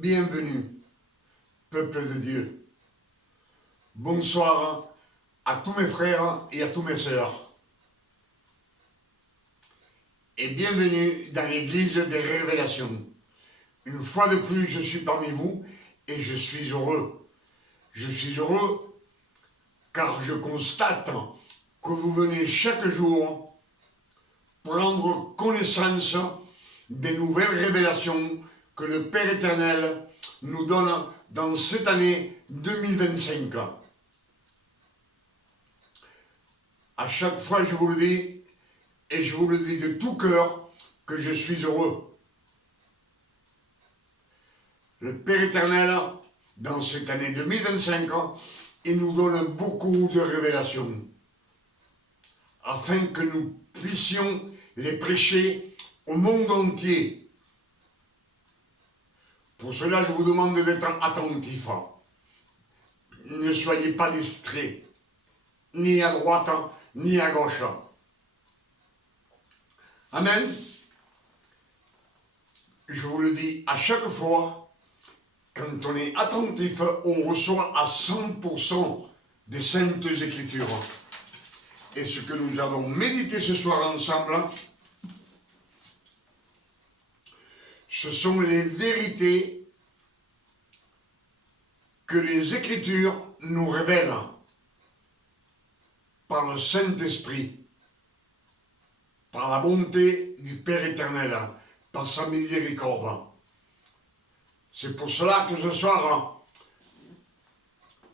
Bienvenue, peuple de Dieu. Bonsoir à tous mes frères et à tous mes sœurs. Et bienvenue dans l'église des révélations. Une fois de plus, je suis parmi vous et je suis heureux. Je suis heureux car je constate que vous venez chaque jour prendre connaissance des nouvelles révélations que le Père éternel nous donne dans cette année 2025. À chaque fois, je vous le dis, et je vous le dis de tout cœur, que je suis heureux. Le Père éternel, dans cette année 2025, il nous donne beaucoup de révélations, afin que nous puissions les prêcher au monde entier. Pour cela, je vous demande d'être attentifs. Ne soyez pas distraits, ni à droite, ni à gauche. Amen. Je vous le dis à chaque fois, quand on est attentif, on reçoit à 100% des Saintes Écritures. Et ce que nous allons méditer ce soir ensemble, ce sont les vérités que les Écritures nous révèlent par le Saint-Esprit, par la bonté du Père éternel, par sa miséricorde. C'est pour cela que ce soir,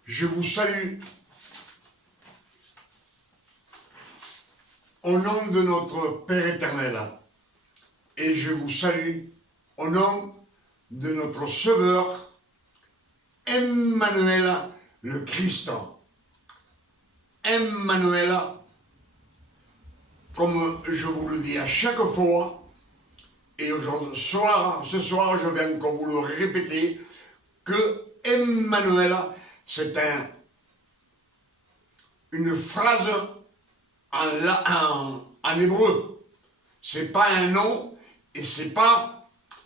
je vous salue au nom de notre Père éternel et je vous salue au nom de notre Sauveur, Emmanuel le Christ. Emmanuel, comme je vous le dis à chaque fois, et ce soir, je viens encore vous le répéter, que Emmanuel, c'est une phrase en hébreu. C'est pas un nom et c'est pas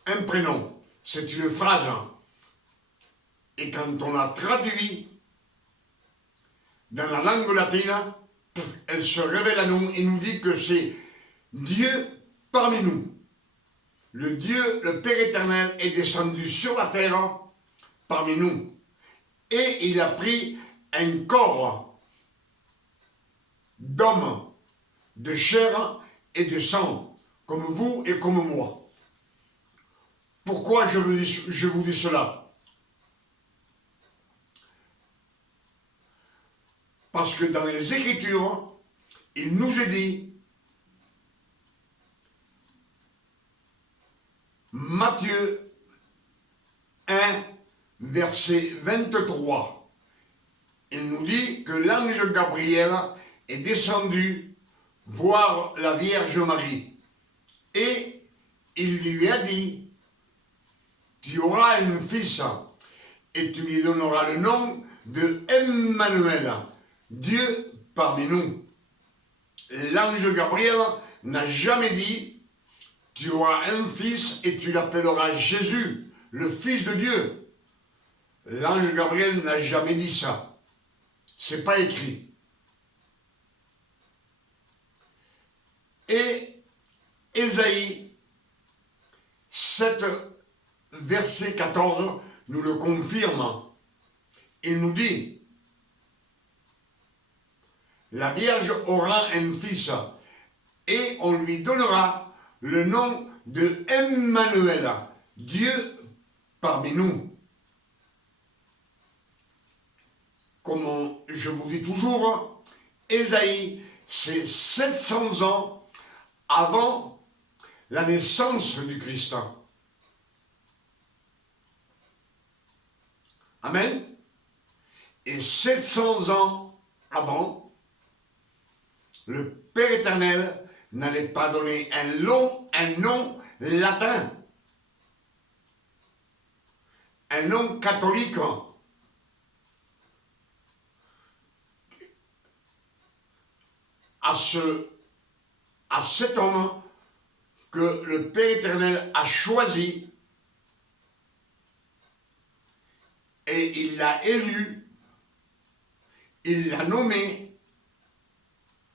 un prénom. C'est une phrase. Et quand on la traduit dans la langue latine, elle se révèle à nous et nous dit que c'est Dieu parmi nous. Le Dieu, le Père éternel, est descendu sur la terre parmi nous. Et il a pris un corps d'homme, de chair et de sang, comme vous et comme moi. Pourquoi je vous dis cela? Parce que dans les Écritures, il nous est dit, Matthieu 1, verset 23, il nous dit que l'ange Gabriel est descendu voir la Vierge Marie. Et il lui a dit, tu auras un fils et tu lui donneras le nom de Emmanuel, Dieu parmi nous. L'ange Gabriel n'a jamais dit, tu auras un fils et tu l'appelleras Jésus, le Fils de Dieu. L'ange Gabriel n'a jamais dit ça. C'est pas écrit. Et Ésaïe 7, verset 14, nous le confirme. Il nous dit, la Vierge aura un fils et on lui donnera le nom de Emmanuel, Dieu parmi nous. Comme je vous dis toujours, Ésaïe, c'est 700 ans avant la naissance du Christ. Amen. Et 700 ans avant, le Père éternel n'allait pas donner un nom latin, un nom catholique, à cet homme que le Père éternel a choisi et il l'a élu, il l'a nommé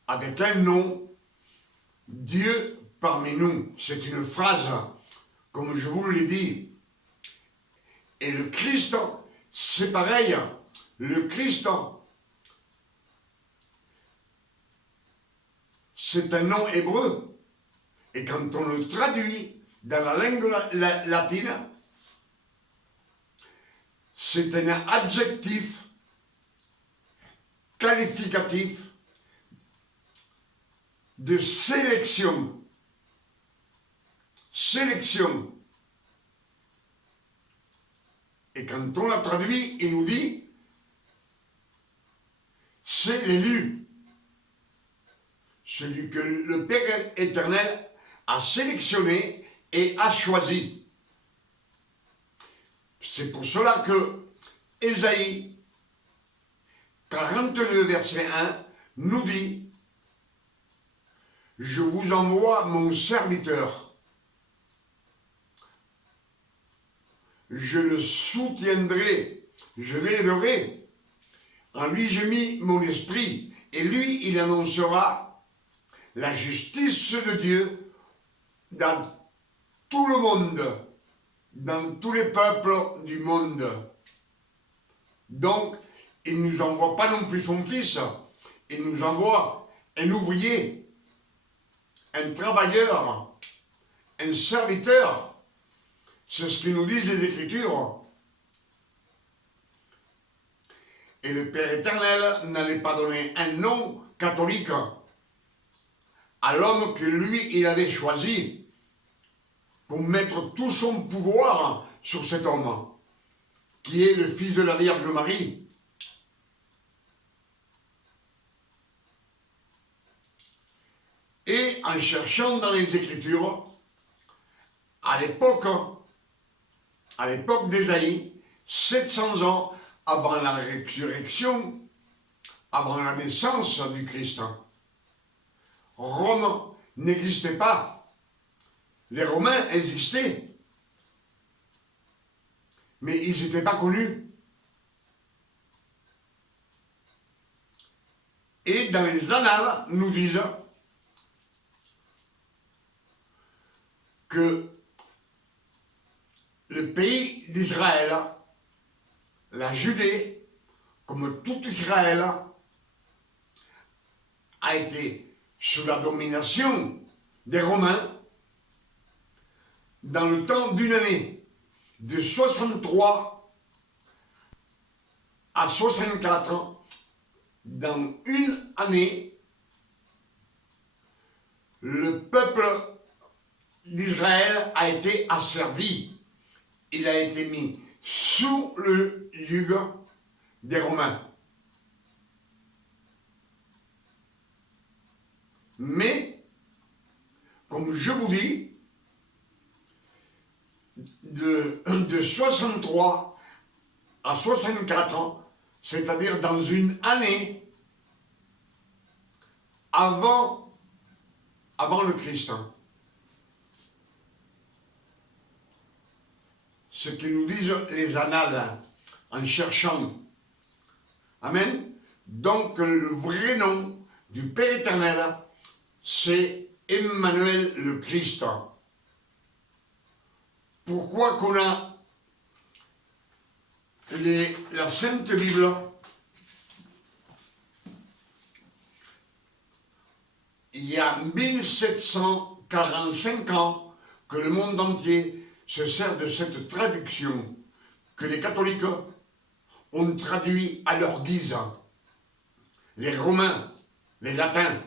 avec un nom, Dieu parmi nous. C'est une phrase, comme je vous l'ai dit. Et le Christ, c'est pareil. Le Christ, c'est un nom hébreu. Et quand on le traduit dans la langue latine, c'est un adjectif qualificatif de sélection. Sélection. Et quand on l'a traduit, il nous dit, c'est l'élu. Celui que le Père éternel a sélectionné et a choisi. C'est pour cela que Ésaïe 42, verset 1, nous dit, je vous envoie mon serviteur. Je le soutiendrai, je l'aiderai. En lui j'ai mis mon esprit, et lui il annoncera la justice de Dieu dans tout le monde, dans tous les peuples du monde. Donc, il ne nous envoie pas non plus son fils, il nous envoie un ouvrier, un travailleur, un serviteur. C'est ce que nous disent les Écritures. Et le Père éternel n'allait pas donner un nom catholique à l'homme que lui, il avait choisi pour mettre tout son pouvoir sur cet homme, qui est le fils de la Vierge Marie. Et en cherchant dans les Écritures, à l'époque d'Ésaïe, 700 ans avant la résurrection, avant la naissance du Christ, Rome n'existait pas. Les Romains existaient, mais ils n'étaient pas connus. Et dans les annales, nous disent que le pays d'Israël, la Judée, comme tout Israël, a été sous la domination des Romains dans le temps d'une année, de 63 à 64, dans une année, le peuple d'Israël a été asservi. Il a été mis sous le joug des Romains. Mais, comme je vous dis, de 63 à 64 ans, c'est-à-dire dans une année avant le Christ. Ce que nous disent les annales en cherchant. Amen. Donc le vrai nom du Père éternel, c'est Emmanuel le Christ. Pourquoi qu'on a la Sainte Bible il y a 1745 ans que le monde entier se sert de cette traduction que les catholiques ont traduit à leur guise. Les Romains, les Latins.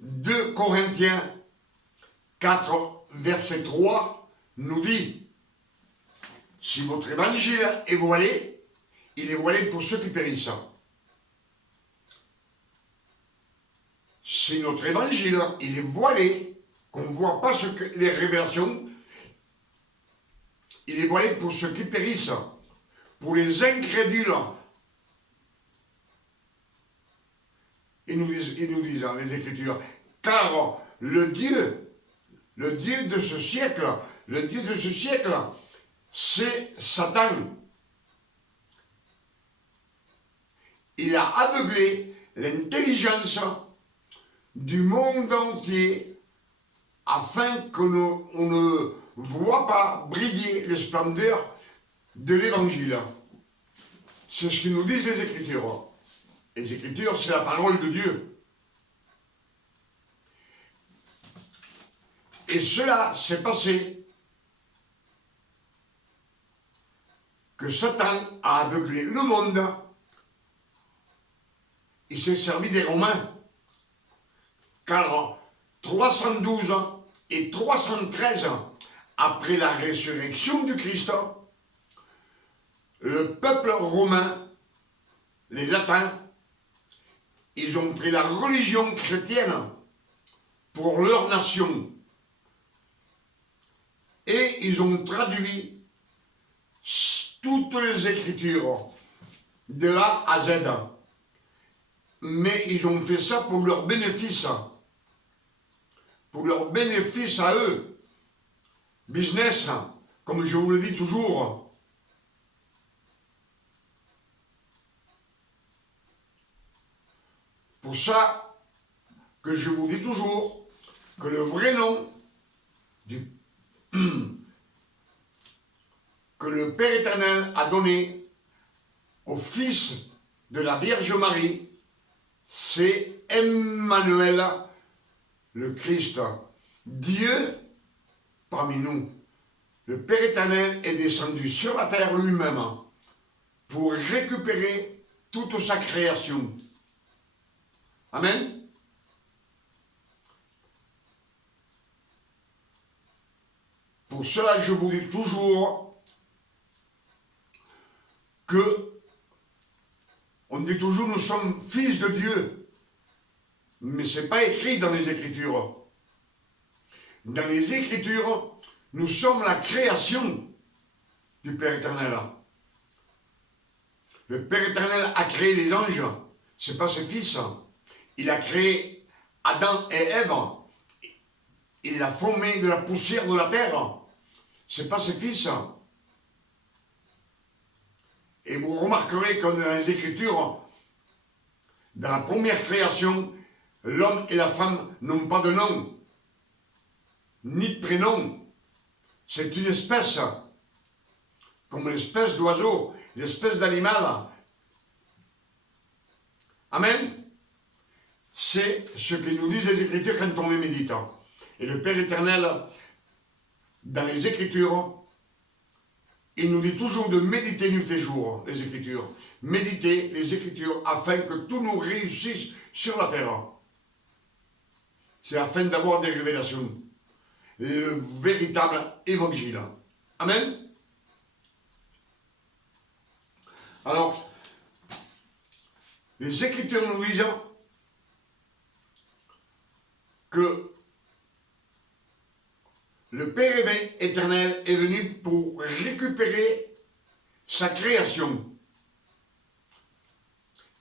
2 Corinthiens 4, verset 3 nous dit, si votre évangile est voilé, il est voilé pour ceux qui périssent. Si notre évangile, il est voilé, qu'on ne voit pas les révélations, il est voilé pour ceux qui périssent, pour les incrédules. Ils nous disent les Écritures, car le Dieu le Dieu de ce siècle, c'est Satan. Il a aveuglé l'intelligence du monde entier afin qu'on ne voit pas briller les splendeurs de l'Évangile. C'est ce que nous disent les Écritures. Les Écritures, c'est la parole de Dieu. Et cela s'est passé que Satan a aveuglé le monde. Il s'est servi des Romains. Car 312 et 313 après la résurrection du Christ, le peuple romain, les latins, ils ont pris la religion chrétienne pour leur nation. Et ils ont traduit toutes les Écritures de A à Z. Mais ils ont fait ça pour leur bénéfice. Pour leur bénéfice à eux. Business, comme je vous le dis toujours. Pour ça que je vous dis toujours que le vrai nom que le Père éternel a donné au Fils de la Vierge Marie, c'est Emmanuel, le Christ, Dieu parmi nous. Le Père éternel est descendu sur la terre lui-même pour récupérer toute sa création. Amen. Pour cela, je vous dis toujours que on dit toujours nous sommes fils de Dieu. Mais ce n'est pas écrit dans les Écritures. Dans les Écritures, nous sommes la création du Père éternel. Le Père éternel a créé les anges, ce n'est pas ses fils. Il a créé Adam et Ève. Il l'a formé de la poussière de la terre. Ce n'est pas ses fils. Et vous remarquerez que dans les Écritures, dans la première création, l'homme et la femme n'ont pas de nom, ni de prénom. C'est une espèce, comme l'espèce d'oiseau, l'espèce d'animal. Amen. C'est ce que nous disent les Écritures quand on les médite. Et le Père éternel, dans les Écritures, il nous dit toujours de méditer nuit et jour, les Écritures. Méditer les Écritures afin que tout nous réussisse sur la terre. C'est afin d'avoir des révélations. Le véritable évangile. Amen. Alors, les Écritures nous disent que le Père éternel est venu pour récupérer sa création.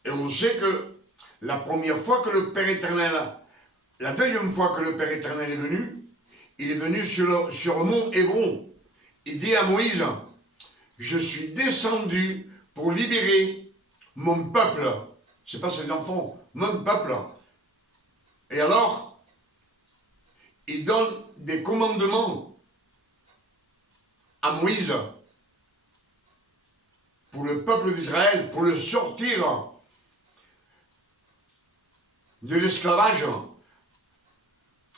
Et on sait que la première fois que le Père éternel, la deuxième fois que le Père éternel est venu, il est venu sur le mont Hébron. Il dit à Moïse, je suis descendu pour libérer mon peuple. Ce n'est pas ses enfants, mon peuple. Et alors, il donne des commandements à Moïse pour le peuple d'Israël, pour le sortir de l'esclavage.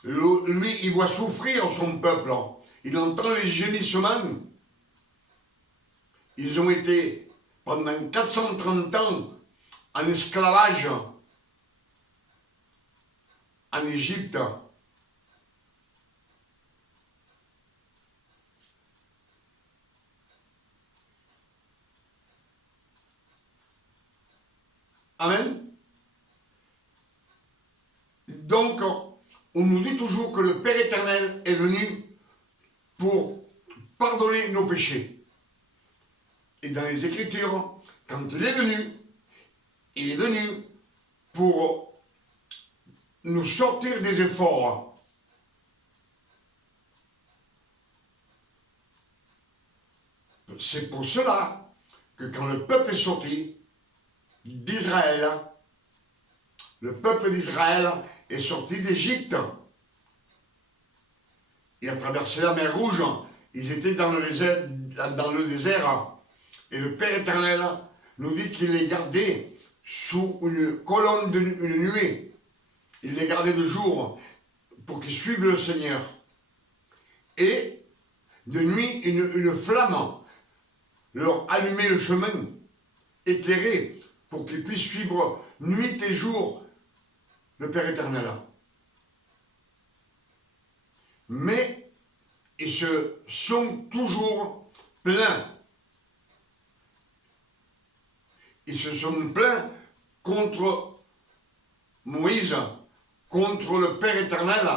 Lui, il voit souffrir son peuple. Il entend les gémissements. Ils ont été pendant 430 ans en esclavage en Égypte. Amen. Donc, on nous dit toujours que le Père éternel est venu pour pardonner nos péchés. Et dans les Écritures, quand il est venu pour nous sortir des efforts. c'est pour cela que quand le peuple est sorti d'Israël, le peuple d'Israël est sorti d'Égypte. Il a traversé la mer Rouge. Ils étaient dans le désert. Et le Père éternel nous dit qu'il les gardait sous une colonne, une nuée. Il les gardait de jour pour qu'ils suivent le Seigneur. Et de nuit, une flamme leur allumait le chemin, éclairé, pour qu'ils puissent suivre nuit et jour le Père éternel. Mais ils se sont toujours plaints. Ils se sont plaints contre Moïse, contre le Père éternel.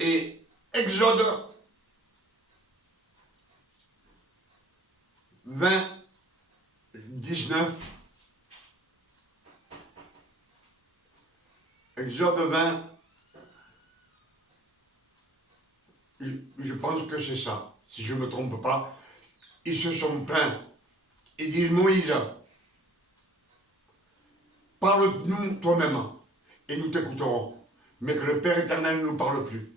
Et Exode 20, 19. Exode 20, je pense que c'est ça, si je ne me trompe pas. Ils se sont plaints. Ils disent, Moïse, parle-nous toi-même et nous t'écouterons. Mais que le Père éternel ne nous parle plus.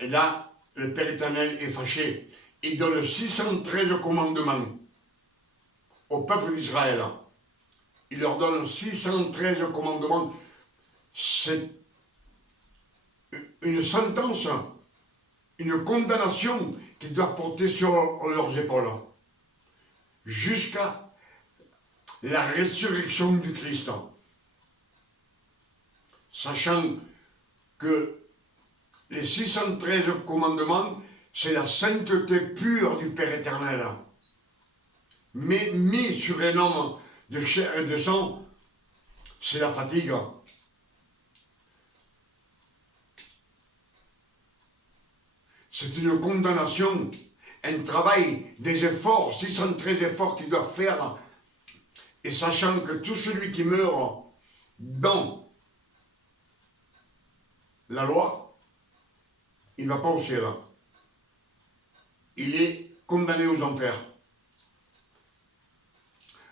Et là, le Père éternel est fâché. Il donne 613 commandements au peuple d'Israël. Il leur donne 613 commandements. C'est une sentence, une condamnation qu'ils doivent porter sur leurs épaules. Jusqu'à la résurrection du Christ. Sachant que les 613 commandements, c'est la sainteté pure du Père éternel. Mais mis sur un homme de chair et de sang, c'est la fatigue. C'est une condamnation, un travail, des efforts, 613 efforts qu'ils doivent faire. Et sachant que tout celui qui meurt dans la loi, il ne va pas au ciel. Il est condamné aux enfers.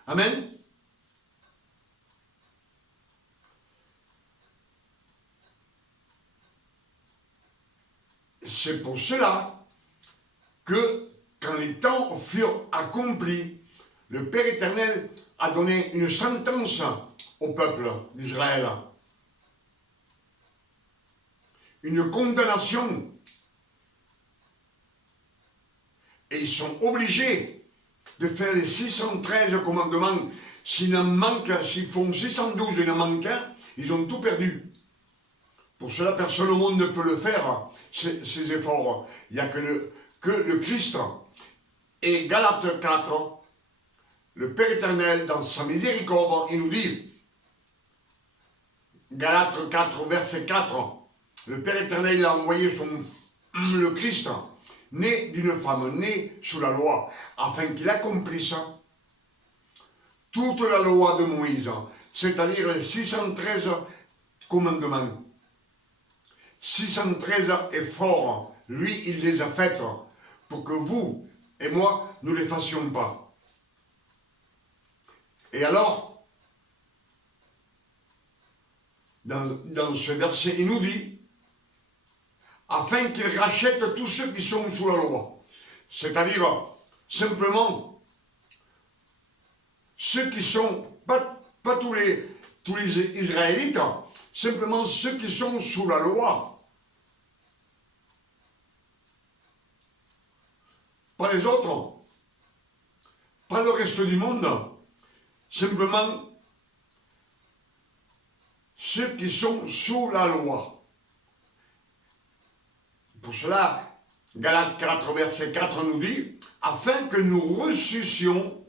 Amen. C'est pour cela que quand les temps furent accomplis, le Père éternel a donné une sentence au peuple d'Israël. Une condamnation. Et ils sont obligés de faire les 613 commandements. S'il font 612 et il en manque un, ils ont tout perdu. Pour cela, personne au monde ne peut le faire, ces efforts. Il n'y a que le Christ. Et Galates 4, le Père éternel, dans sa miséricorde, il nous dit, Galates 4, verset 4, le Père éternel il a envoyé le Christ, né d'une femme, né sous la loi, afin qu'il accomplisse toute la loi de Moïse, c'est-à-dire les 613 commandements. 613 efforts, lui, il les a faits pour que vous et moi, nous ne les fassions pas. Et alors, dans ce verset, il nous dit, afin qu'il rachète tous ceux qui sont sous la loi. C'est-à-dire, simplement, ceux qui sont, pas tous les Israélites, simplement ceux qui sont sous la loi. Pas les autres, pas le reste du monde, simplement ceux qui sont sous la loi. Pour cela, Galates 4, verset 4 nous dit, afin que nous reçussions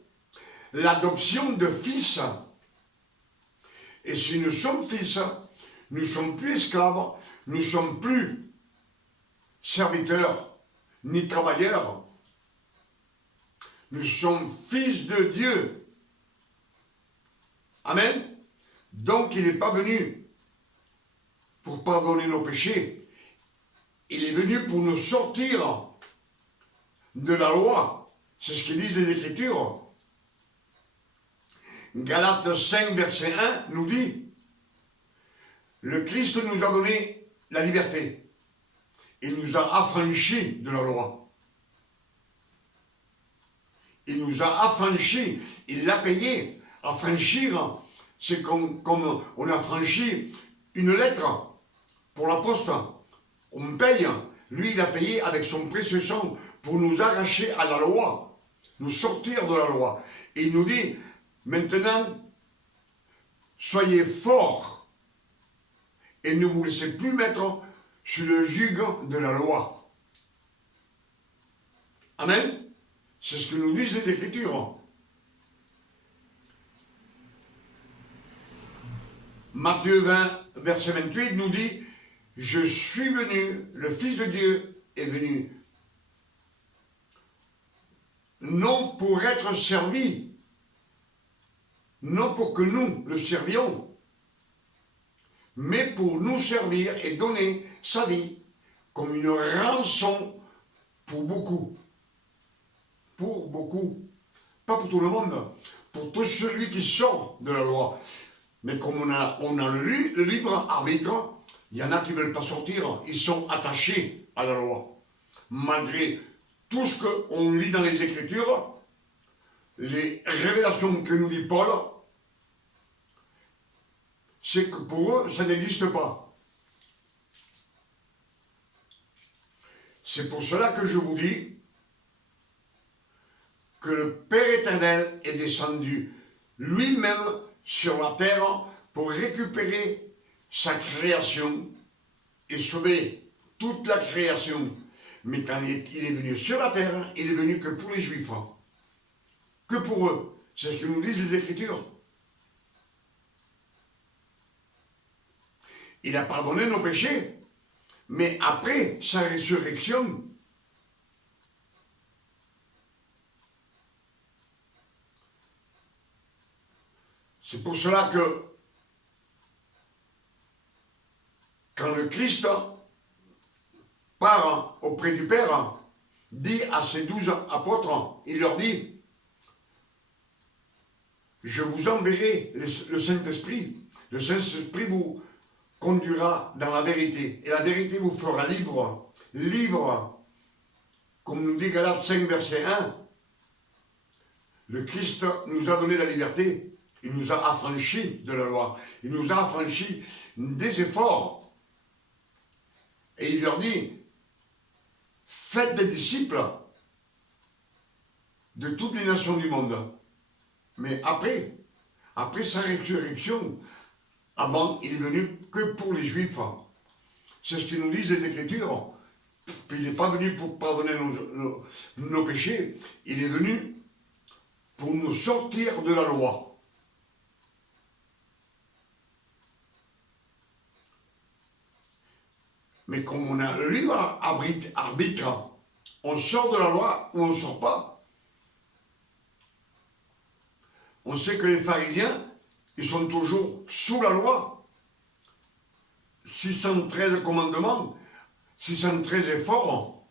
l'adoption de fils. Et si nous sommes fils, nous ne sommes plus esclaves, nous ne sommes plus serviteurs, ni travailleurs. Nous sommes fils de Dieu. Amen. Donc il n'est pas venu pour pardonner nos péchés. il est venu pour nous sortir de la loi. C'est ce qu'ils disent les Écritures. Galates 5, verset 1 nous dit, le Christ nous a donné la liberté. Il nous a affranchis de la loi. Il nous a affranchis. Il l'a payé. Affranchir, c'est comme on a franchi une lettre pour la poste. On paye. Lui, il a payé avec son précieux sang pour nous arracher à la loi, nous sortir de la loi. Et il nous dit, maintenant, soyez forts et ne vous laissez plus mettre sur le joug de la loi. Amen. C'est ce que nous disent les Écritures. Matthieu 20, verset 28 nous dit, je suis venu, le Fils de Dieu est venu, non pour être servi, non pour que nous le servions, mais pour nous servir et donner sa vie comme une rançon pour beaucoup. Pour beaucoup. Pas pour tout le monde. Pour tout celui qui sort de la loi. Mais comme on a le libre arbitre, il y en a qui ne veulent pas sortir. Ils sont attachés à la loi. Malgré tout ce qu'on lit dans les Écritures, les révélations que nous dit Paul, c'est que pour eux, ça n'existe pas. C'est pour cela que je vous dis que le Père éternel est descendu lui-même sur la terre pour récupérer sa création et sauver toute la création. Mais quand il est venu sur la terre, il est venu que pour les Juifs. Que pour eux. C'est ce que nous disent les Écritures. Il a pardonné nos péchés, mais après sa résurrection, c'est pour cela que quand le Christ part auprès du Père, dit à ses 12 apôtres, il leur dit, je vous enverrai le Saint-Esprit. Le Saint-Esprit vous conduira dans la vérité. Et la vérité vous fera libre. Libre. Comme nous dit Galates 5, verset 1. Le Christ nous a donné la liberté. Il nous a affranchis de la loi. Il nous a affranchis des efforts. Et il leur dit, faites des disciples de toutes les nations du monde. Mais après sa résurrection, avant, il est venu que pour les Juifs. C'est ce que nous disent les Écritures. Il n'est pas venu pour pardonner nos péchés. Il est venu pour nous sortir de la loi. Mais comme on a le libre arbitre, on sort de la loi ou on ne sort pas. On sait que les pharisiens, ils sont toujours sous la loi. 613 commandements, 613 efforts.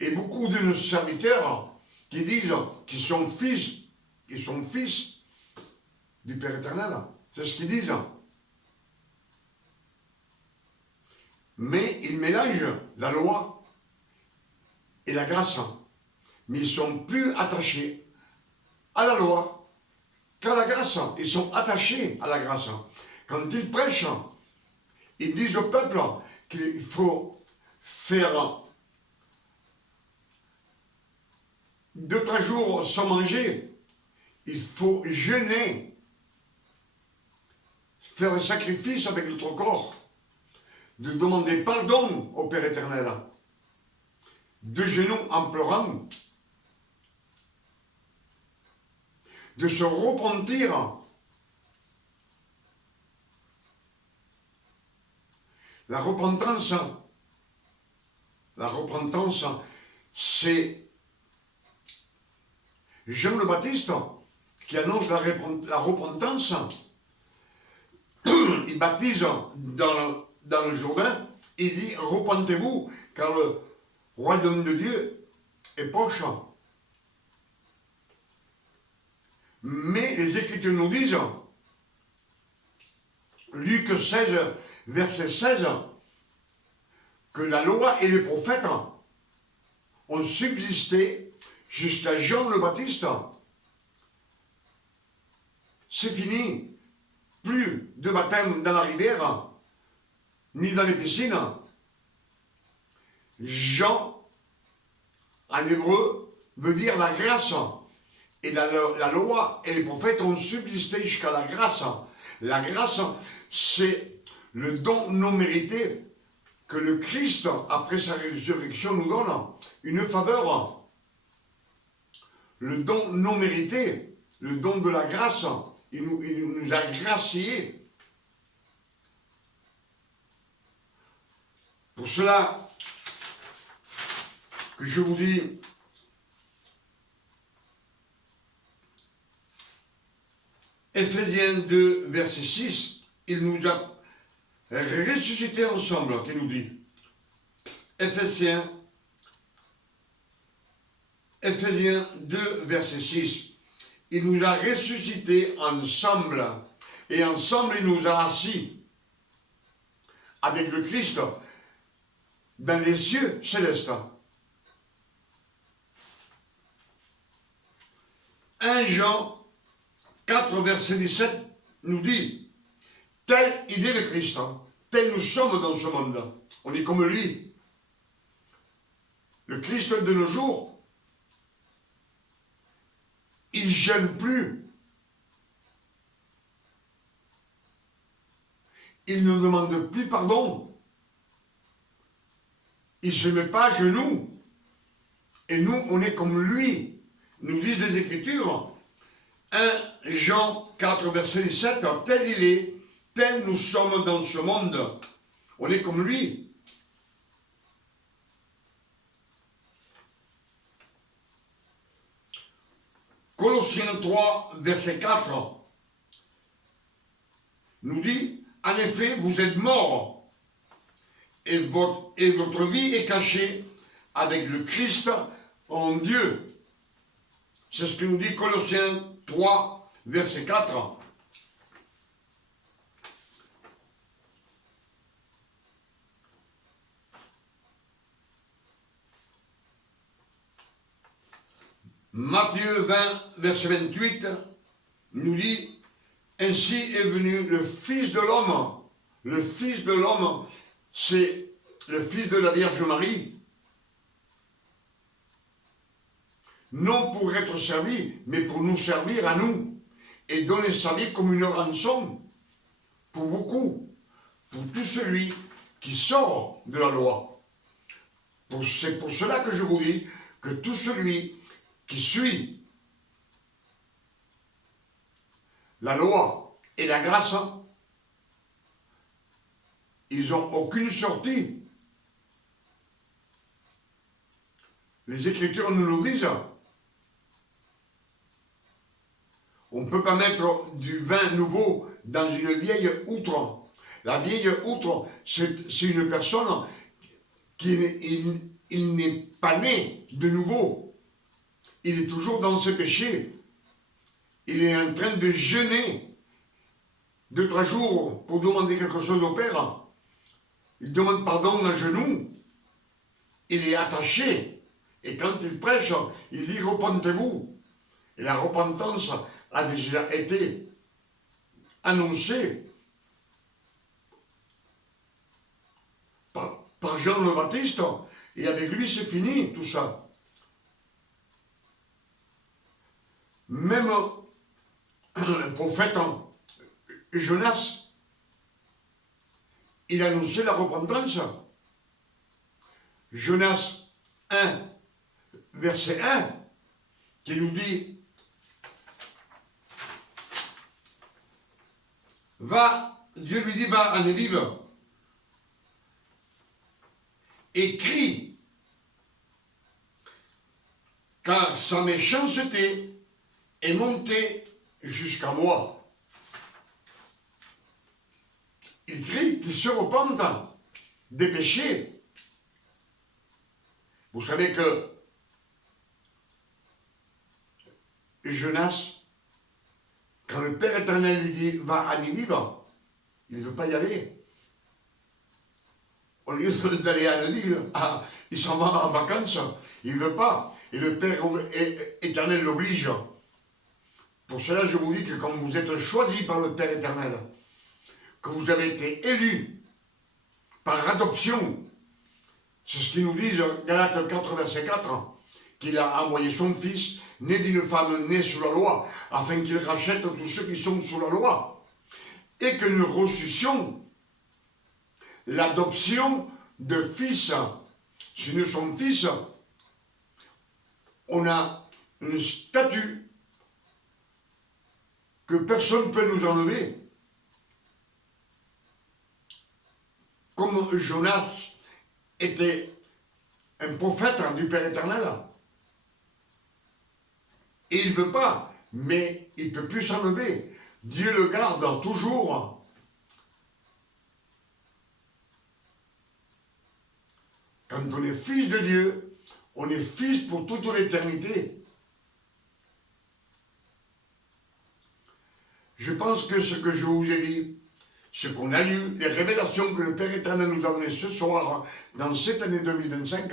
Et beaucoup de nos serviteurs qui disent qu'ils sont fils, ils sont fils du Père éternel. C'est ce qu'ils disent. Mais ils mélangent la loi et la grâce. Mais ils sont plus attachés à la loi qu'à la grâce. Ils sont attachés à la grâce. Quand ils prêchent, ils disent au peuple qu'il faut faire 2-3 jours sans manger. Il faut jeûner, faire un sacrifice avec notre corps, de demander pardon au Père éternel, de genoux en pleurant, de se repentir. La repentance, c'est Jean le Baptiste qui annonce la repentance. Il baptise dans le Jourdain il dit, repentez-vous, car le royaume de Dieu est proche. Mais les Écritures nous disent, Luc 16, verset 16, que la loi et les prophètes ont subsisté jusqu'à Jean le Baptiste. C'est fini. Plus de baptême dans la rivière, ni dans les piscines. Jean, en hébreu, veut dire la grâce. Et la loi et les prophètes ont subsisté jusqu'à la grâce. La grâce, c'est le don non mérité que le Christ, après sa résurrection, nous donne. Une faveur. Le don non mérité, le don de la grâce, il nous a graciés. Pour cela que je vous dis, Ephésiens 2, verset 6, il nous a ressuscités ensemble, qui nous dit. Ephésiens 2, verset 6, il nous a ressuscités ensemble, et ensemble il nous a assis avec le Christ dans les cieux célestes. 1 Jean 4, verset 17 nous dit, tel il est le Christ, tel nous sommes dans ce monde. On est comme lui. Le Christ de nos jours, il ne gêne plus. Il ne demande plus pardon. Il ne se met pas à genoux. Et nous, on est comme lui. Nous disent les Écritures. 1 Jean 4, verset 17, tel il est, tel nous sommes dans ce monde. On est comme lui. Colossiens 3, verset 4, nous dit, en effet, vous êtes morts, et votre vie est cachée avec le Christ en Dieu. C'est ce que nous dit Colossiens 3, verset 4. Matthieu 20, verset 28, nous dit, ainsi est venu le Fils de l'homme. Le Fils de l'homme, c'est le Fils de la Vierge Marie. Non pour être servi, mais pour nous servir à nous. Et donner sa vie comme une rançon pour beaucoup, pour tout celui qui sort de la loi. C'est pour cela que je vous dis que tout celui qui suit la loi et la grâce, ils n'ont aucune sortie. Les Écritures nous le disent. On ne peut pas mettre du vin nouveau dans une vieille outre. La vieille outre, c'est une personne qui n'est pas né de nouveau. Il est toujours dans ses péchés. Il est en train de jeûner 2-3 jours pour demander quelque chose au Père. Il demande pardon à genoux. Il est attaché. Et quand il prêche, il dit repentez-vous. Et la repentance a déjà été annoncée par Jean le Baptiste. Et avec lui, c'est fini tout ça. Même le prophète Jonas, il a annoncé la repentance. Jonas 1, verset 1, qui nous dit, Dieu lui dit, va à Nénive et crie, car sa méchanceté est montée jusqu'à moi. Il crie qu'il se repente. des péchés. Vous savez que Jonas, quand le Père éternel lui dit « va à Ninive », il ne veut pas y aller. Au lieu d'aller à Ninive, il s'en va en vacances, il ne veut pas. Et le Père éternel l'oblige. Pour cela, je vous dis que quand vous êtes choisi par le Père éternel, que vous avez été élu par adoption, c'est ce qu'ils nous disent, Galates 4, verset 4, qu'il a envoyé son Fils, né d'une femme née sous la loi, afin qu'il rachète tous ceux qui sont sous la loi, et que nous reçussions l'adoption de fils. Si nous sommes fils, on a un statut que personne ne peut nous enlever. Comme Jonas était un prophète du Père éternel, et il ne veut pas, mais il ne peut plus s'enlever. Dieu le garde toujours. Quand on est fils de Dieu, on est fils pour toute l'éternité. Je pense que ce que je vous ai dit, ce qu'on a lu, les révélations que le Père éternel nous a données ce soir, dans cette année 2025,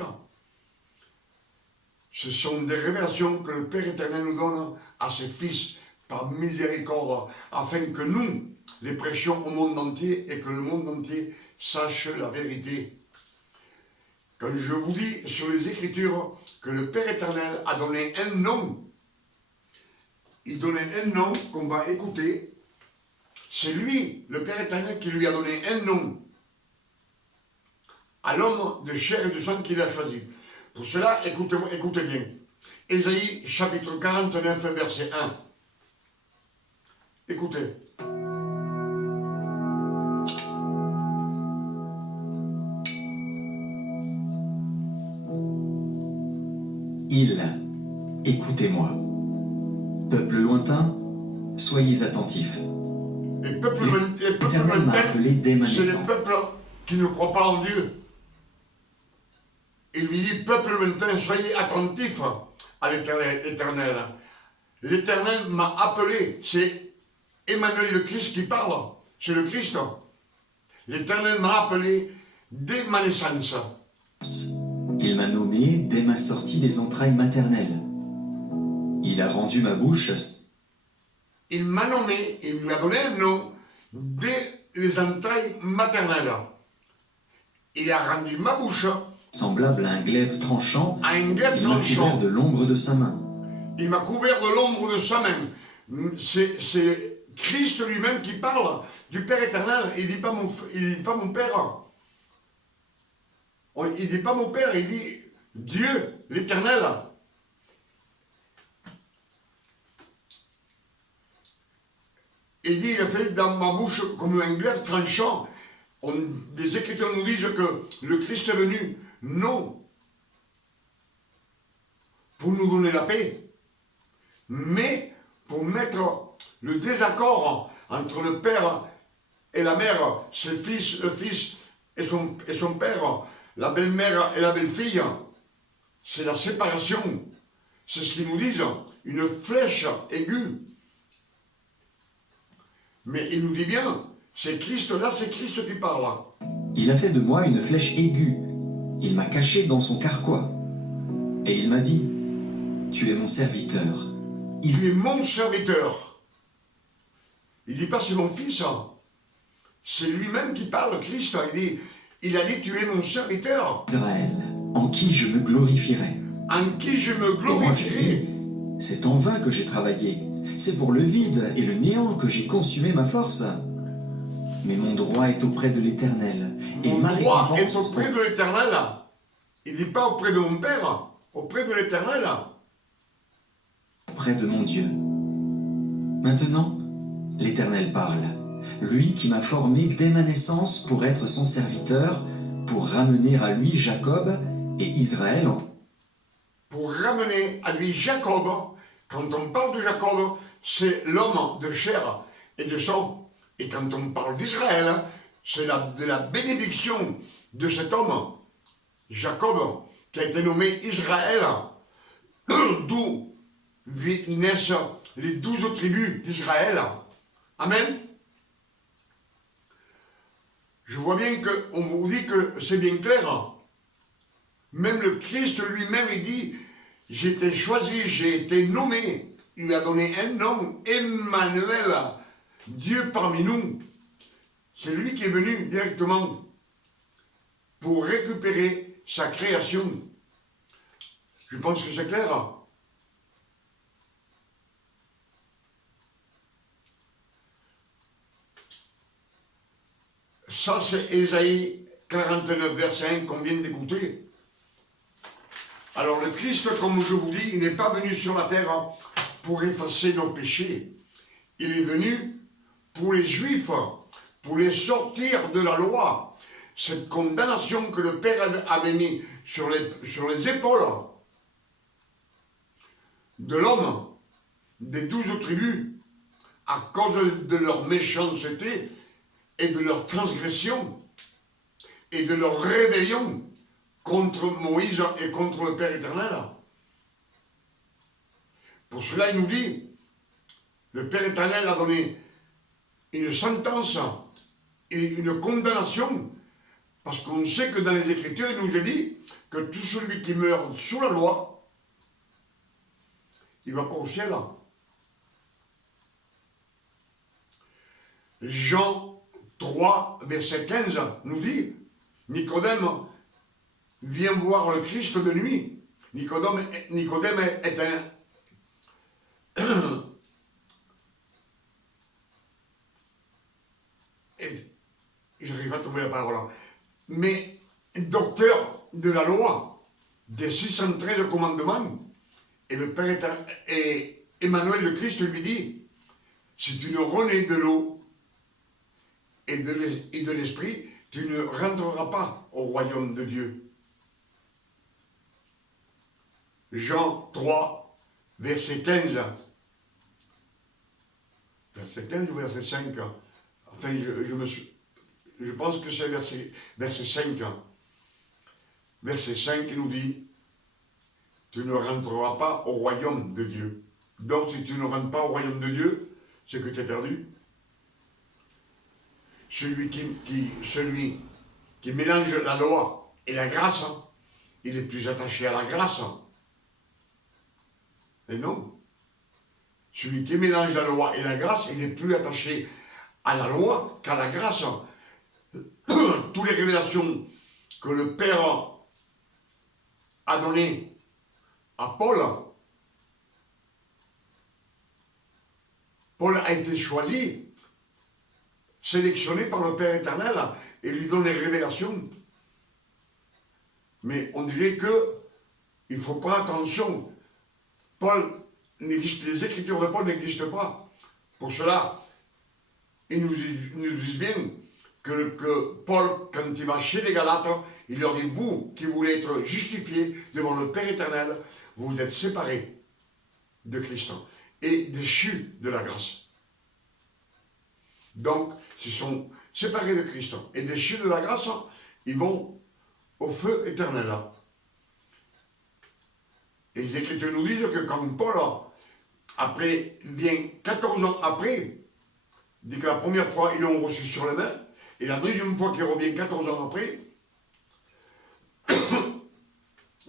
ce sont des révélations que le Père éternel nous donne à ses fils par miséricorde, afin que nous les prêchions au monde entier et que le monde entier sache la vérité. Quand je vous dis sur les Écritures que le Père éternel a donné un nom, il donnait un nom qu'on va écouter. C'est lui, le Père éternel, qui lui a donné un nom à l'homme de chair et de sang qu'il a choisi. Pour cela, écoutez bien. Ésaïe, chapitre 49, verset 1. Écoutez. Écoutez-moi. Peuple lointain, soyez attentifs. Les peuples L'Éternel m'a appelé dès ma lointains, c'est les naissance. peuples qui ne croient pas en Dieu. Il lui dit, peuple lointain, soyez attentifs à l'Éternel. L'Éternel m'a appelé, c'est Emmanuel le Christ qui parle, c'est le Christ. L'Éternel m'a appelé dès ma naissance. Il m'a nommé dès ma sortie des entrailles maternelles. Il a rendu ma bouche. Il m'a nommé, il lui a donné un nom dès les entrailles maternelles. Il a rendu ma bouche Semblable à un glaive tranchant, à un glaive il m'a tranchant. couvert de l'ombre de sa main. Il m'a couvert de l'ombre de sa main. C'est Christ lui-même qui parle du Père éternel. Il ne dit pas mon Père. Il ne dit pas mon Père, il dit Dieu, l'éternel. Il dit, il a fait dans ma bouche comme un glaive tranchant. Des Écritures nous disent que le Christ est venu, non pour nous donner la paix, mais pour mettre le désaccord entre le père et la mère, le fils et son père, la belle-mère et la belle-fille. C'est la séparation. C'est ce qu'ils nous disent, une flèche aiguë. Mais il nous dit bien, c'est Christ là, c'est Christ qui parle. Il a fait de moi une flèche aiguë. Il m'a caché dans son carquois. Et il m'a dit, tu es mon serviteur. Il est mon serviteur. Il ne dit pas c'est mon fils. C'est lui-même qui parle, Christ. Il a dit tu es mon serviteur. Israël, en qui je me glorifierai. En qui je me Et moi, je glorifierai. dis, c'est en vain que j'ai travaillé. C'est pour le vide et le néant que j'ai consumé ma force. Mais mon droit est auprès de l'Éternel. Et Mon ma droit est récompense auprès de l'Éternel. Il ne dit pas auprès de mon Père, auprès de l'Éternel. auprès de mon Dieu. Maintenant, l'Éternel parle. Lui qui m'a formé dès ma naissance pour être son serviteur, pour ramener à lui Jacob et Israël. Pour ramener à lui Jacob. Quand on parle de Jacob, c'est l'homme de chair et de sang. Et quand on parle d'Israël, c'est de la bénédiction de cet homme, Jacob, qui a été nommé Israël, d'où naissent les 12 tribus d'Israël. Amen. Je vois bien qu'on vous dit que c'est bien clair. Même le Christ lui-même, il dit, j'ai été choisi, j'ai été nommé. Il lui a donné un nom, Emmanuel, Dieu parmi nous. C'est lui qui est venu directement pour récupérer sa création. Je pense que c'est clair. Ça, c'est Ésaïe 49, verset 1 qu'on vient d'écouter. Alors le Christ, comme je vous dis, il n'est pas venu sur la terre pour effacer nos péchés. Il est venu pour les Juifs, pour les sortir de la loi. Cette condamnation que le Père avait mis sur les épaules de l'homme, des 12 tribus, à cause de leur méchanceté et de leur transgression et de leur rébellion contre Moïse et contre le Père éternel. Pour cela, il nous dit, le Père éternel a donné une sentence et une condamnation, parce qu'on sait que dans les Écritures, il nous est dit que tout celui qui meurt sous la loi, il ne va pas au ciel. Jean 3, verset 15 nous dit, Nicodème vient voir le Christ de nuit. Nicodème est un... J'arrive pas à trouver la parole. Mais docteur de la loi, des 613 commandements, et le Père et Emmanuel le Christ lui dit, si tu ne renais de l'eau et de l'esprit, tu ne rentreras pas au royaume de Dieu. Jean 3, verset 15. Verset 15 ou verset 5. Enfin, je pense que c'est verset 5. Verset 5 nous dit, tu ne rentreras pas au royaume de Dieu. Donc, si tu ne rentres pas au royaume de Dieu, c'est que tu es perdu. Celui qui mélange la loi et la grâce, il est plus attaché à la grâce. Et non. Celui qui mélange la loi et la grâce, il est plus attaché à la loi qu'à la grâce. Toutes les révélations que le Père a données à Paul, Paul a été choisi, sélectionné par le Père éternel et lui donne les révélations. Mais on dirait que il faut prendre attention. Les Écritures de Paul n'existent pas. Pour cela, ils nous disent bien que Paul, quand il va chez les Galates, il leur dit, vous qui voulez être justifiés devant le Père éternel, vous êtes séparés de Christ et déchus de la grâce. Donc, s'ils sont séparés de Christ et déchus de la grâce, ils vont au feu éternel. Et les Écritures nous disent que quand Paul, vient 14 ans après, dit que la première fois, ils l'ont reçu sur les mains, et la deuxième fois qu'il revient 14 ans après,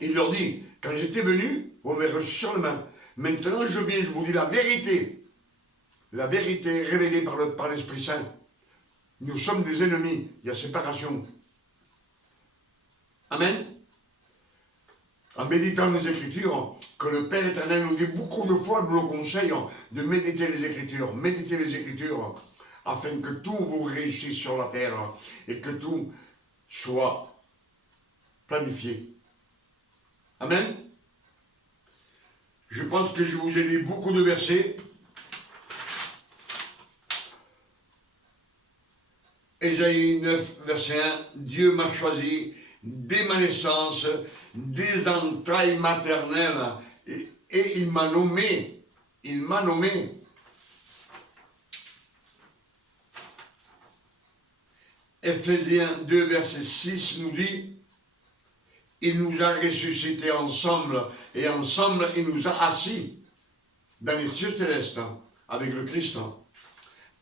il leur dit, quand j'étais venu, vous m'avez reçu sur les mains. Maintenant, je viens, je vous dis la vérité révélée par l'Esprit Saint. Nous sommes des ennemis, il y a séparation. Amen. En méditant les Écritures, que le Père éternel nous dit beaucoup de fois, nous le conseille de méditer les Écritures, afin que tout vous réussisse sur la terre et que tout soit planifié. Amen. Je pense que je vous ai dit beaucoup de versets. Ésaïe 9, verset 1, Dieu m'a choisi dès ma naissance, des entrailles maternelles, et il m'a nommé. Il m'a nommé. Ephésiens 2, verset 6 nous dit, il nous a ressuscités ensemble, et ensemble il nous a assis dans les cieux célestes, avec le Christ.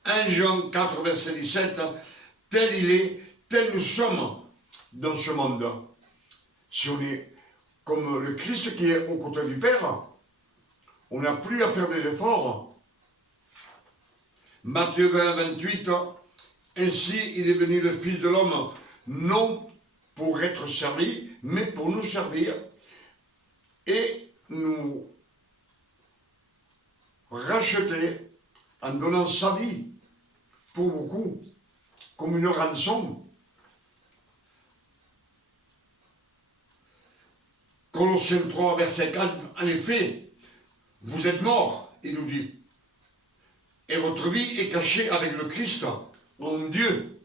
1 Jean 4, verset 17, tel il est, tel nous sommes dans ce monde. Si on est comme le Christ qui est aux côtés du Père, on n'a plus à faire des efforts. Matthieu 20, 28, ainsi il est venu le Fils de l'homme, non pour être servi, mais pour nous servir et nous racheter en donnant sa vie pour beaucoup, comme une rançon. Colossiens 3, verset 4, en effet, vous êtes morts, il nous dit, et votre vie est cachée avec le Christ en Dieu.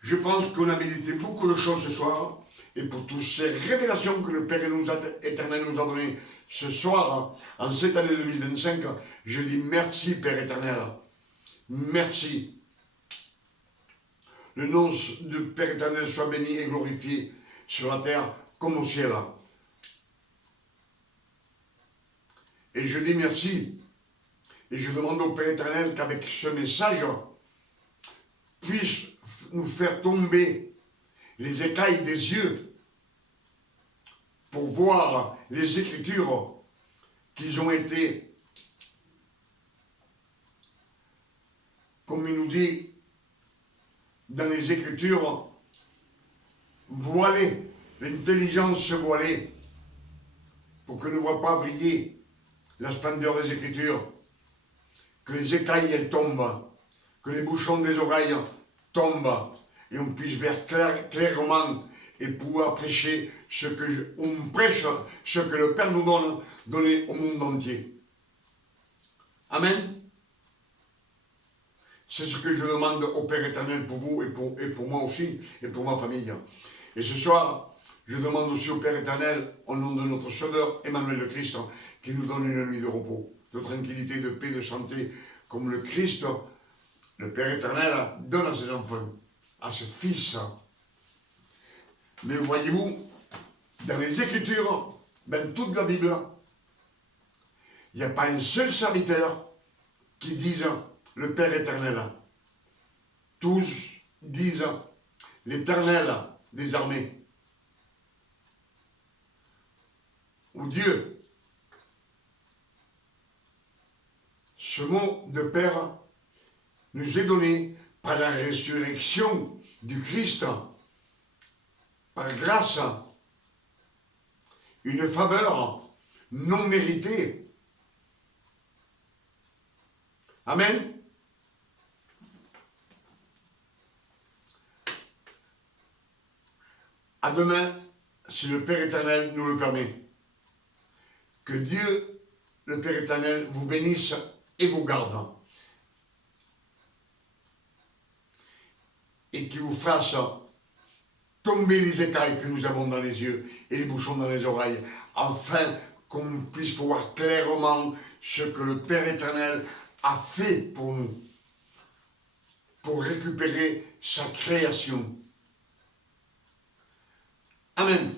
Je pense qu'on a médité beaucoup de choses ce soir, et pour toutes ces révélations que le Père éternel nous a données ce soir, en cette année 2025, je dis merci Père éternel, merci. Le nom du Père éternel soit béni et glorifié sur la terre comme au ciel. Et je dis merci, et je demande au Père éternel qu'avec ce message puisse nous faire tomber les écailles des yeux pour voir les Écritures qui ont été, comme il nous dit dans les Écritures, voilées, l'intelligence voilée, pour que ne voit pas briller la splendeur des Écritures, que les écailles elles tombent, que les bouchons des oreilles tombent, et on puisse voir clairement et pouvoir prêcher on prêche ce que le Père nous donne, donné au monde entier. Amen. C'est ce que je demande au Père éternel pour vous et pour moi aussi, et pour ma famille. Et ce soir, je demande aussi au Père éternel, au nom de notre Sauveur, Emmanuel le Christ, qui nous donne une nuit de repos, de tranquillité, de paix, de santé, comme le Christ, le Père éternel, donne à ses enfants, à ce Fils. Mais voyez-vous, dans les Écritures, dans toute la Bible, il n'y a pas un seul serviteur qui dise le Père éternel. Tous disent l'Éternel des armées. Ou Dieu. Ce mot de Père nous est donné par la résurrection du Christ, par grâce, une faveur non méritée. Amen. À demain, si le Père éternel nous le permet. Que Dieu, le Père éternel, vous bénisse et vous garde. Et qu'il vous fasse tomber les écailles que nous avons dans les yeux et les bouchons dans les oreilles, afin qu'on puisse voir clairement ce que le Père éternel a fait pour nous, pour récupérer sa création. Amen.